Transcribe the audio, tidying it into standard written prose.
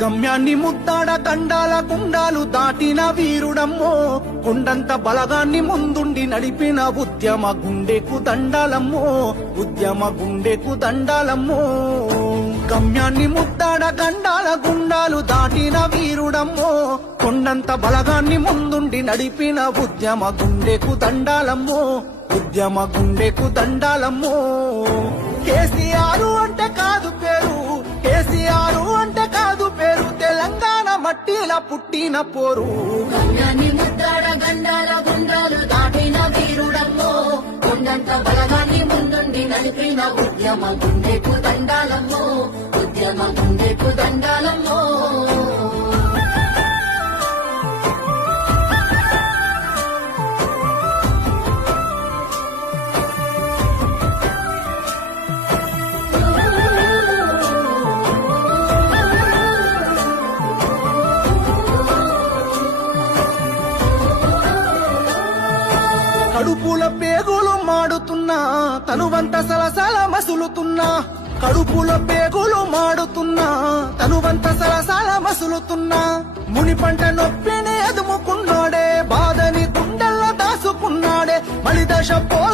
గమ్యాన్ని ముద్దాడ గండాల గుండాలు దాటిన వీరుడమ్మో, కొండంత బలగాన్ని ముందుండి నడిపిన ఉద్యమ గుండెకు దండాలమ్మో, ఉద్యమ గుండెకు దండాలమ్మో. గమ్యాన్ని ముద్దాడ గండాల గుండాలు దాటిన వీరుడమ్మో, కొండంత బలగాన్ని ముందుండి నడిపిన ఉద్యమ గుండెకు దండాలమ్మో, ఉద్యమ గుండెకు దండాలమ్మో. కేసీఆర్ అంటే కాదు పేరు, కేసీఆర్ అంటే కాదు పేరు, తెలంగాణ మట్టిలా పుట్టిన పోరు. గమ్యాన్ని ముద్దాడ గండాల గుండాలు దాటిన వీరుడమ్మో, కొండంత బలగాన్ని ముందుండి నడిపిన ఉద్యమ గుండెకు దండాలమ్మో, ఉద్యమ గుండెకు దండాలమ్మో. కడుపుల పేగులు మాడుతున్నా, తనువంత సలసల మసులుతున్నా. కడుపుల పేగులు మాడుతున్నా, తనువంత సలసల మసులుతున్నా. ముని పంట నొప్పిని ఎదుముకున్నాడే, బాధని గుండెల్లో దాసుకున్నాడే. మలిదశ పోరు